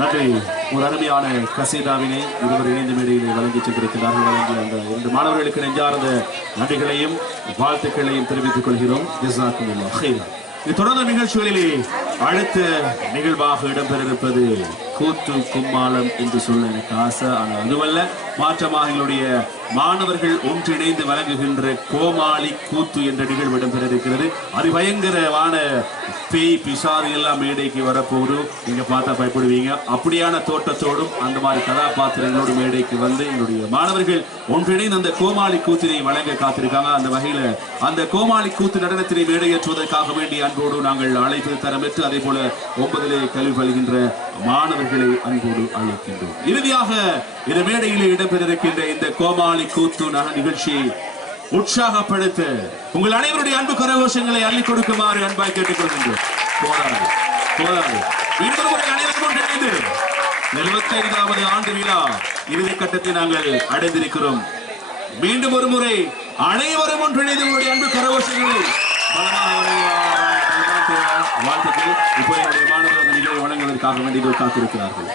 நன்றி. ஒரு அருமையான கசீதாவினை இருவர் இணைந்த மேடையிலே வழங்கி சென்றிருக்கிறார்கள். வழங்கிய அந்த 2 மாணவர்களுக்கு நெஞ்சார்ந்த நன்றிகளையும் வாழ்த்துக்களையும் தெரிவித்துக் கொள்கிறோம். ஜஸாக்குமுல்லாஹ் ஹைரன். இது தொடர்ந்த நிகழ்ச்சிகளிலே அடுத்த நிகழ்வாக இடம்பெற இருப்பது கூத்து கும்மாளம் என்று சொல்ல எனக்கு ஆசை. ஆனால் அதுவல்ல, மாற்றமாக எங்களுடைய மாணவர்கள் ஒன்றிணைந்து வழங்குகின்ற கோமாளி கூத்து என்ற நிகழ்வு இடம்பெற இருக்கிறது. அது பயங்கரமான பேய் பிசாறு எல்லாம் மேடைக்கு வரப்போகுது. நீங்க பார்த்தா பயப்படுவீங்க. அப்படியான தோட்டத்தோடும் அந்த மாதிரி கதாபாத்திரங்களோடு மேடைக்கு வந்து எங்களுடைய மாணவர்கள் ஒன்றிணைந்து அந்த கோமாளி கூத்தினை வழங்க காத்திருக்காங்க. அந்த வகையில அந்த கோமாளி கூத்து நடனத்தினை மேடையேற்றுவதற்காக வேண்டிய அன்போடு நாங்கள் அழைப்பு தரம்பெற்று அதே போல 9லே கல்வி பயில்கின்ற மாணவர்களை அன்போடு அழைக்கின்றோம். இறுதியாக இந்த மேடையிலே இடம்பெற இருக்கின்ற இந்த கோமாளி கூத்து நிகழ்ச்சியை உற்சாகப்படுத்த உங்கள் அனைவருடைய அன்பு கரகோஷங்களை அள்ளி கொடுக்குமாறு அன்பாய் கேட்டுக்கொள்கின்றோம். போராடு அனைவருக்கும் 75வது ஆண்டு விழா இறுதி கட்டத்தை நாங்கள் அடைந்திருக்கிறோம். மீண்டும் ஒரு முறை அனைவரும் ஒன்றிணைந்து உங்களுடைய அன்பு கரகோஷங்களை வாழ்த்துக்கள். இப்போ என்னுடைய மாணவர்கள் அந்த நிகழ்வை வழங்குவதற்காக வேண்டியது காத்திருக்கிறார்கள்.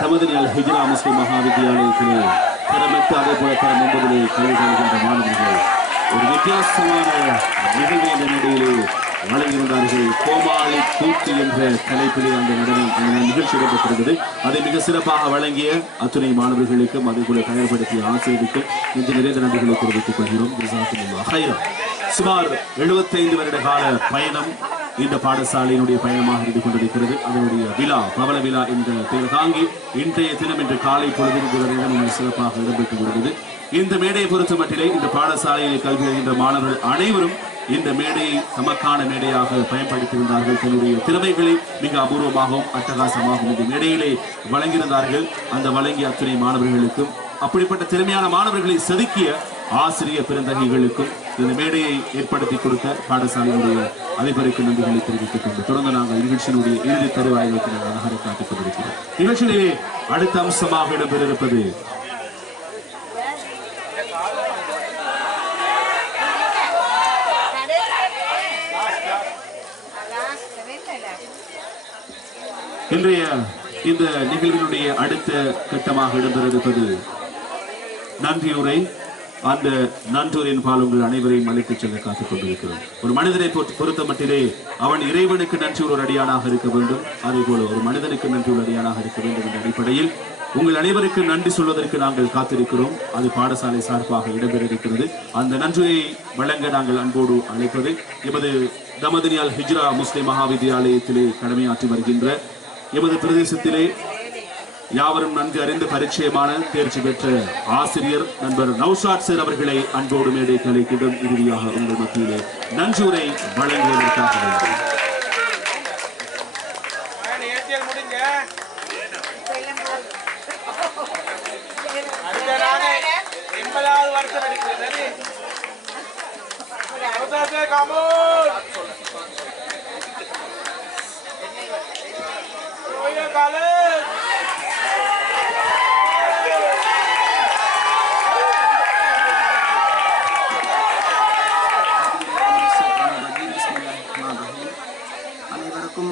தமது ஹிஜ்ரா முஸ்லிம் மகாவித்யாலயத்திலே தரம் 8 அதே போல தரம் 9 கல்வி பயில்கின்ற மாணவர்கள் ஒரு வித்தியாசமான நிகழ்வை இந்த நடையிலே வழங்கியிருந்தார்கள். கோமாளி கூத்து என்ற தலைப்பிலே அந்த நிகழ்ச்சி இடம்பெற்றிருந்தது. அதை மிக சிறப்பாக வழங்கிய அத்துணை மாணவர்களுக்கும் அதே போல தயார்படுத்திய ஆசிரியருக்கும் இன்று நிறைந்த நன்றிகளை தெரிவித்துக் கொள்கிறோம். சுமார் 75 வருட கால பயணம் இந்த பாடசாலையினுடைய பயணமாக இருந்து கொண்டிருக்கிறது. அதனுடைய விழா பவள விழா என்ற பெயர் தாங்கி இன்றைய தினம் இன்று காலை பொழுது சிறப்பாக இடம்பெற்று வருகிறது. இந்த மேடையை பொறுத்த மட்டிலே இந்த பாடசாலையில் கல்வி அறிகின்ற மாணவர்கள் அனைவரும் இந்த மேடையை தமக்கான மேடையாக பயன்படுத்தியிருந்தார்கள். தன்னுடைய திறமைகளை மிக அபூர்வமாகவும் அட்டகாசமாகவும் இந்த மேடையிலே வழங்கியிருந்தார்கள். அந்த வழங்கிய அத்துணை மாணவர்களுக்கும் அப்படிப்பட்ட திறமையான மாணவர்களை செதுக்கிய ஆசிரியர் பெருந்தகைகளுக்கும் இந்த மேடையை ஏற்படுத்தி கொடுத்த பாடசாலையினுடைய அதிபருக்கு நன்றிகளை தெரிவித்துக் கொண்டு தொடர்ந்து நாங்கள் நிகழ்ச்சியினுடைய இறுதி தருவாய்களுக்கு நாங்கள் நகரை காத்துக் கொண்டிருக்கிறோம். நிகழ்ச்சியிலே அடுத்த அம்சமாக இடம்பெறிருப்பது இன்றைய இந்த நிகழ்வினுடைய அடுத்த கட்டமாக இடம்பெறிருப்பது நன்றியுரை. அந்த நன்றூரின் பால் உங்கள் அனைவரையும் அழைத்துச் செல்ல காத்துக் கொண்டிருக்கிறோம். ஒரு மனிதனை பொறுத்த மட்டிலே அவன் இறைவனுக்கு நன்றி ஒரு அடியானாக இருக்க வேண்டும். அதே போல ஒரு மனிதனுக்கு நன்றி ஒரு அடியானாக இருக்க வேண்டும் என்ற அடிப்படையில் உங்கள் அனைவருக்கு நன்றி சொல்வதற்கு நாங்கள் காத்திருக்கிறோம். அது பாடசாலை சார்பாக இடம்பெற இருக்கிறது. அந்த நன்றியை வழங்க நாங்கள் அன்போடு அழைப்பது எமது தமதனியால் ஹிஜ்ரா முஸ்லிம் மகாவித்யாலயத்திலே கடமையாற்றி வருகின்ற எமது பிரதேசத்திலே யாவரும் நன்கு அறிந்து பரிச்சயமான தேர்ச்சி பெற்ற ஆசிரியர் நண்பர் நௌஷாத் சார் அவர்களை அன்போடு மேடை கலைக்கிடம் இறுதியாக உங்கள் மத்தியிலே நன்றியுரை வழங்குவதற்காக வேண்டும்.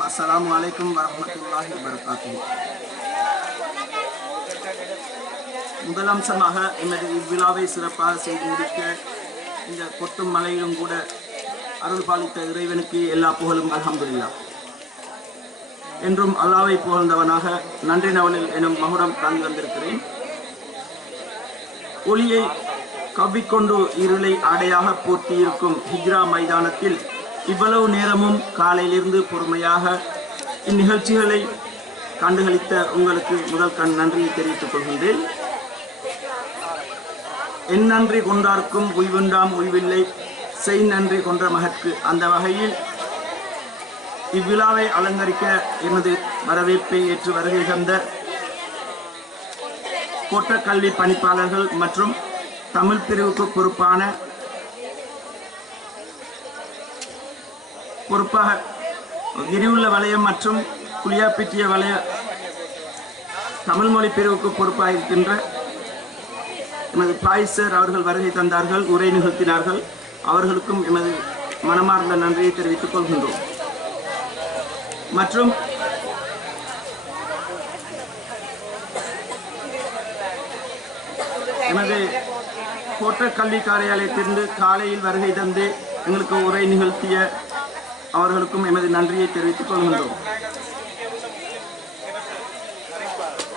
அஸ்ஸலாமு அலைக்கும் வரஹ்மத்துல்லாஹி வபரகாத்துஹு. முதலம்சமாக எமது இவ்விழாவை சிறப்பாக செய்து முடிக்க இந்த கொட்டும் மலையிலும் கூட அருள் பாலித்த இறைவனுக்கு எல்லா புகழும் அல்ஹம்துலில்லாஹ். என்றும் அல்லாஹ்வை புகழ்ந்தவனாக நன்றி நவலில் எனும் மகுடம் தாங்கி வந்திருக்கிறேன். ஒளியை கவ்விக்கொண்டு இருளை ஆடையாக போர்த்தி இருக்கும் ஹிஜ்ரா மைதானத்தில் இவ்வளவு நேரமும் காலையிலிருந்து பொறுமையாக இந்நிகழ்ச்சிகளை கண்டுகளித்த உங்களுக்கு முதல் நன்றியை தெரிவித்துக் கொள்கின்றேன். என் நன்றி கொண்டார்க்கும் உய்வுண்டாம் உய்வில்லை செய் நன்றி கொன்ற மகற்கு. அந்த வகையில் இவ்விழாவை அலங்கரிக்க எமது வரவேற்பை ஏற்று வருகை தந்த கோட்ட கல்வி பணிப்பாளர்கள் மற்றும் தமிழ் பிரிவுக்கு பொறுப்பாக கிரியுள்ள வலயம் மற்றும் புளியாப்பிட்டிய வலய தமிழ் மொழி பிரிவுக்கு பொறுப்பாக இருக்கின்ற எமது பாய்சர் அவர்கள் வருகை தந்தார்கள், உரை நிகழ்த்தினார்கள். அவர்களுக்கும் எமது மனமார்ந்த நன்றியை தெரிவித்துக் கொள்கின்றோம். மற்றும் எமது கோட்ட கல்வி காரியாலயத்திலிருந்து காலையில் வருகை தந்து எங்களுக்கு உரை நிகழ்த்திய அவர்களுக்கும் எமது நன்றியை தெரிவித்துக் கொள்கின்றோம்.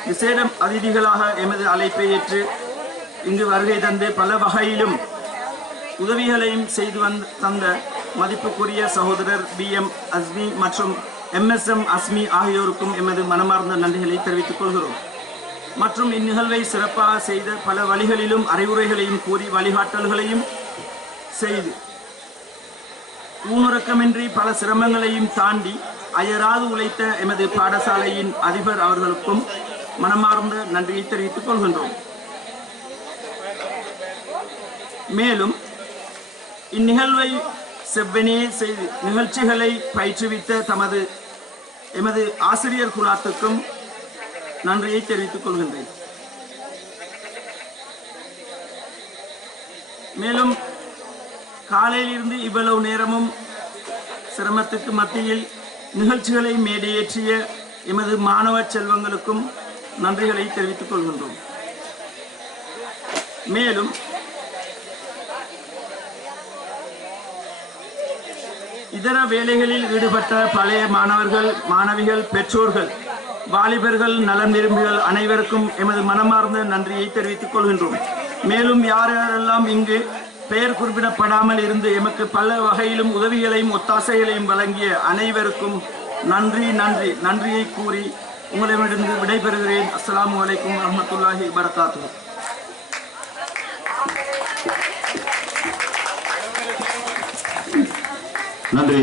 விசேட அதிதிகளாக எமது அழைப்பை ஏற்று இங்கு வருகை தந்து பல வகையிலும் உதவிகளையும் செய்து தந்த மதிப்புக்குரிய சகோதரர் BM அஸ்மி மற்றும் MSM அஸ்மி ஆகியோருக்கும் எமது மனமார்ந்த நன்றிகளை தெரிவித்துக் கொள்கிறோம். மற்றும் இந்நிகழ்வை சிறப்பாக செய்த பல வழிகளிலும் அறிவுரைகளையும் கூறி வழிகாட்டல்களையும் செய்து ஊனுறக்கமின்றி பல சிரமங்களையும் தாண்டி அயராது உழைத்த எமது பாடசாலையின் அதிபர் அவர்களுக்கும் மனமார்ந்த நன்றியை தெரிவித்துக் கொள்கின்றோம். மேலும் இந்நிகழ்வை செவ்வனே செய்து நிகழ்ச்சிகளை பயிற்றுவித்த எமது ஆசிரியர் குலாத்துக்கும் நன்றியை தெரிவித்துக் கொள்கின்றேன். மேலும் காலையிலிருந்து இவ்வளவு நேரமும் சிரமத்துக்கு மத்தியில் நிகழ்ச்சிகளை மேடையேற்றிய எமது மாணவ செல்வங்களுக்கும் நன்றிகளை தெரிவித்துக் கொள்கின்றோம். மேலும் இதர வேலைகளில் ஈடுபட்ட பழைய மாணவர்கள், மாணவிகள், பெற்றோர்கள், வாலிபர்கள், நலன் விரும்பிகள் அனைவருக்கும் எமது மனமார்ந்த நன்றியை தெரிவித்துக் கொள்கின்றோம். மேலும் யாரெல்லாம் இங்கு பெயர் குறிப்பிடப்படாமல் இருந்து எமக்கு பல வகையிலும் உதவிகளையும் ஒத்தாசைகளையும் வழங்கிய அனைவருக்கும் நன்றியை கூறி உங்களிடமிருந்து விடைபெறுகிறேன். அஸ்ஸலாமு அலைக்கும் வரஹ்மத்துல்லாஹி வபரகாத்துஹு. நன்றி.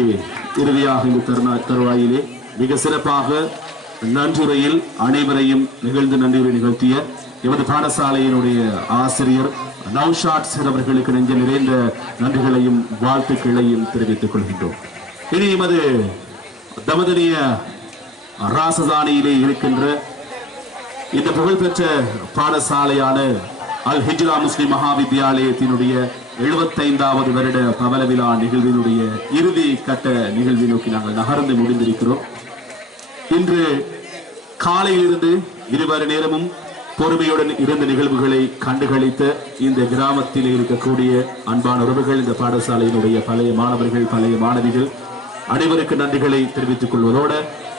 இறுதியாக இந்த தருவாயிலே மிக சிறப்பாக நன்றியுரையில் அனைவரையும் நிகழ்ந்து நன்றியுரை நிகழ்த்திய எமது பாடசாலையினுடைய ஆசிரியர் நௌஷாத் சார் அவர்களுக்கு நெஞ்ச நிறைந்த நன்றிகளையும் வாழ்த்துக்களையும் தெரிவித்துக் கொள்கின்றோம். இனி எமது தமதனிய ராசதானியிலே இருக்கின்ற இந்த புகழ்பெற்ற பாடசாலையான அல் ஹிஜ்ரா முஸ்லிம் மகாவித்யாலயத்தினுடைய 75வது வருட பவள விழா நிகழ்வினுடைய இறுதி கட்ட நிகழ்வை நோக்கி நாங்கள் நகர்ந்து முடிந்திருக்கிறோம். இன்று காலையிலிருந்து இருவரு நேரமும் பொறுமையுடன் இருந்த நிகழ்வுகளை கண்டுகளித்த இந்த கிராமத்தில் இருக்கக்கூடிய அன்பான உறவுகள், இந்த பாடசாலையினுடைய பழைய மாணவர்கள், பழைய மாணவிகள் அனைவருக்கு நன்றிகளை தெரிவித்துக் கொள்வதோடு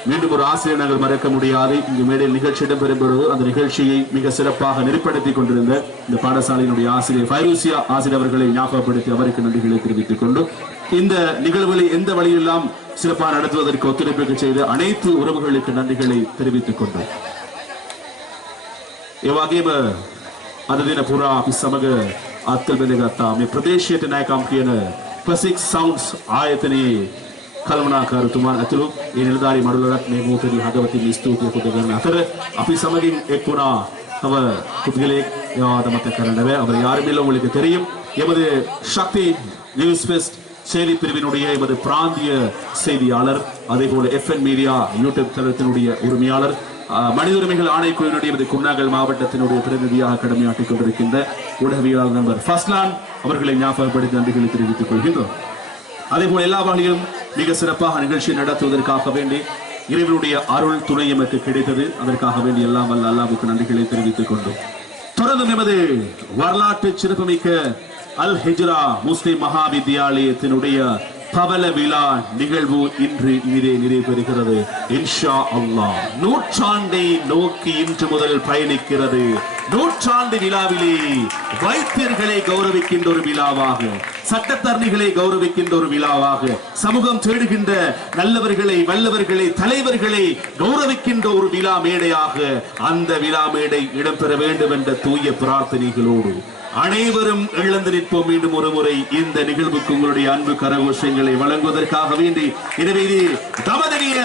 மீண்டும் ஒரு ஆசிரியர் நாங்கள் மறக்க முடியாது. இங்கு மேடையில் நிகழ்ச்சி இடம்பெறும் பொழுது அந்த நிகழ்ச்சியை மிக சிறப்பாக நெறிப்படுத்திக் கொண்டிருந்த இந்த பாடசாலையினுடைய ஆசிரியர் ஃபைரூசியா ஆசிரியர் அவர்களை ஞாபகப்படுத்தி அவருக்கு நன்றிகளை தெரிவித்துக் கொண்டு இந்த நிகழ்வுகளை எந்த வழியெல்லாம் சிறப்பாக நடத்துவதற்கு ஒத்துழைப்பு செய்த அனைத்து உறவுகளுக்கு நன்றிகளை தெரிவித்துக் கொண்டோம். එවගේම අද දින පුරා අපි සමග අත්කල් බැඳගත්තා මේ ප්‍රදේශයට නායකම් කියන ක්ලාසික් සවුන්ඩ්ස් ආයතනයේ කළමනාකාරතුමා ඇතුළු ඒ නිලධාරී මඩුලට මේ මොහොතේදී හදවතින් ස්තුතිය පුද කරන අතර අපි සමගින් එක් වුණා තව පුද්ගලයෙක් එයාට මතක කරන්න බෑ. அவர் யாரும் இல்லை, உங்களுக்கு தெரியும். எமது சக்தி நியூஸ் ஃபெஸ்ட் செய்தி பிரிவினுடைய எமது பிராந்திய செய்தியாளர், அதேபோல எஃப்என் மீடியா யூடியூப் தளத்தினுடைய உரிமையாளர், மனித உரிமைகள் ஆணைக்குழுவினுடைய குருநாகல் மாவட்டத்தினுடைய பிரதிநிதியாக கடமையாற்றிக் கொண்டிருக்கின்ற ஊடகவியலாளர் நண்பர் ஃபஸ்லான் அவர்களை ஞாபகப்படுத்தி நன்றிகளை தெரிவித்துக் கொள்கின்றோம். அதேபோல் எல்லா வகையிலும் மிக சிறப்பாக நிகழ்ச்சியை நடத்துவதற்காக வேண்டி இறைவனுடைய அருள் துணை எமக்கு கிடைத்தது. அதற்காக வேண்டி எல்லாம் வல்ல அல்லாஹ்வுக்கு நன்றிகளை தெரிவித்துக் கொண்டோம். தொடர்ந்து எமது வரலாற்று சிறப்புமிக்க அல் ஹிஜ்ரா முஸ்லிம் மகாவித்யாலயத்தினுடைய பவள விழா நிகழ்வு இன்று இனிதே நிறைவேறுகிறது. இன்ஷா அல்லாஹ் நூற்றாண்டை நோக்கி இன்று முதல் பயணிக்கிறது. நூற்றாண்டு விழாவிலே வைத்தியர்களை கௌரவிக்கின்ற ஒரு விழாவாக, சட்டத்தரணிகளை கௌரவிக்கின்ற ஒரு விழாவாக, சமூகம் தேடுகின்ற நல்லவர்களை, வல்லவர்களை, தலைவர்களை கௌரவிக்கின்ற ஒரு விழா மேடையாக அந்த விழா மேடை இடம்பெற வேண்டும் என்ற தூய பிரார்த்தனைகளோடு அனைவரும் எழுந்து நிற்போம். மீண்டும் ஒரு முறை இந்த நிகழ்வுக்கு உங்களுடைய அன்பு கரகோஷங்களை வழங்குவதற்காக வேண்டி எனவே தமதனிய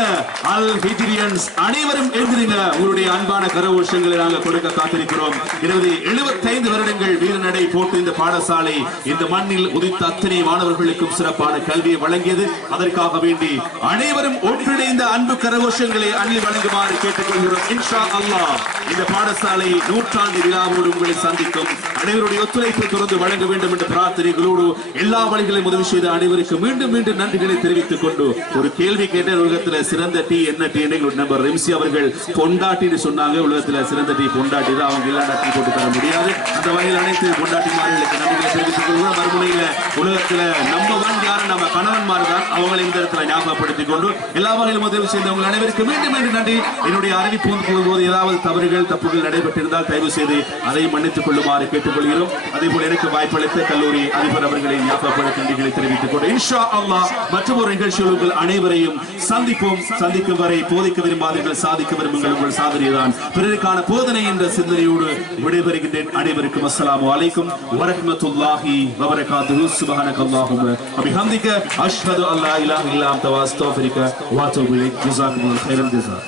அல் ஹிஜ்ரியன்ஸ் அனைவரும் எழுந்திருங்க. உங்களுடைய அன்பான கரகோஷங்களை நாங்கள் கொடுக்க காத்திருக்கிறோம். 75 வருடங்கள் வீரநடை போட்டு இந்த பாடசாலை இந்த மண்ணில் உதித்த அத்தனை மாணவர்களுக்கும் சிறப்பான கல்வியை வழங்கியது. அதற்காக வேண்டி அனைவரும் ஒன்றிணைந்த அன்பு கரகோஷங்களை அள்ளி வழங்குமாறு கேட்டுக்கொள்கிறோம். இன்ஷா அல்லாஹ் இந்த பாடசாலை நூற்றாண்டு விழாவோடு உங்களை சந்திக்கும். அனைவருடைய ஒத்துழைப்பு தொடர்ந்து வழங்க வேண்டும் என்ற பிரார்த்தனைகளோடு எல்லா வழிகளையும் உதவி செய்த அனைவருக்கு மீண்டும் மீண்டும் நன்றிகளை தெரிவித்துக் கொண்டு ஒரு கேள்வி கேட்ட உலகத்தில் சிறந்த டீ என்ன டீ நம்பர் ரெம்சி அவர்கள் பொண்டாட்டின்னு சொன்னாங்க. உலகத்தில் சிறந்த டீ பொண்டாட்டி தான், அவங்க இல்லாத டீ போட்டு தர முடியாது. அந்த வகையில் அனைத்து பொண்டாட்டிமார்களுக்கு நன்றிகளை தெரிவித்துக் கொள்வோம். மறுமுனையில் உலகத்தில் நம்பர் 1 யாரு, நம்ம கணவன்மார் தான். அவங்களை இந்த இடத்துல ஞாபகப்படுத்திக் கொண்டு எல்லா வகையிலும் உதவி செய்தவங்க அனைவருக்கு மீண்டும் மீண்டும் நன்றி. என்னுடைய அறிவிப்பு போகும்போது ஏதாவது தவறுகள் தப்புகள் நடைபெற்றிருந்தால் தயவு செய்து அதை மன்னித்துக் கொள்ளுமாறு கேட்டுக்கொள்கிறோம். அதேபோல் எனக்கு வாய்ப்பளித்த கல்லூரி அதிபர் அவர்களை ஞாபகப்படுத்தி நன்றிகளை தெரிவித்துக் கொண்டு இன்ஷா அல்லாஹ் மற்றும் ஒரு நிகழ்ச்சியில் அனைவரையும் சந்திப்போம். சந்திக்கும் வரை போதிக்க விரும்பாதீர்கள், சாதிக்க விரும்புங்கள். உங்கள் சாதனைதான் பிறருக்கான போதனை என்ற சிந்தனையோடு விடைபெறுகின்றேன். அனைவருக்கும் அஸ்ஸலாமு அலைக்கும் வரஹ்மத்துல்லாஹி வபரகாத்துஹு. சுப்ஹானக்கல்லாஹும்ம வபிஹம்திக அஷ்ஹது அல்லா இலாஹா இல்லா அன்த வஸ்தக்ஃபிருக வ அத்தூபு இலைக். ஜஸாக்குமுல்லாஹு கைரல் ஜஸா.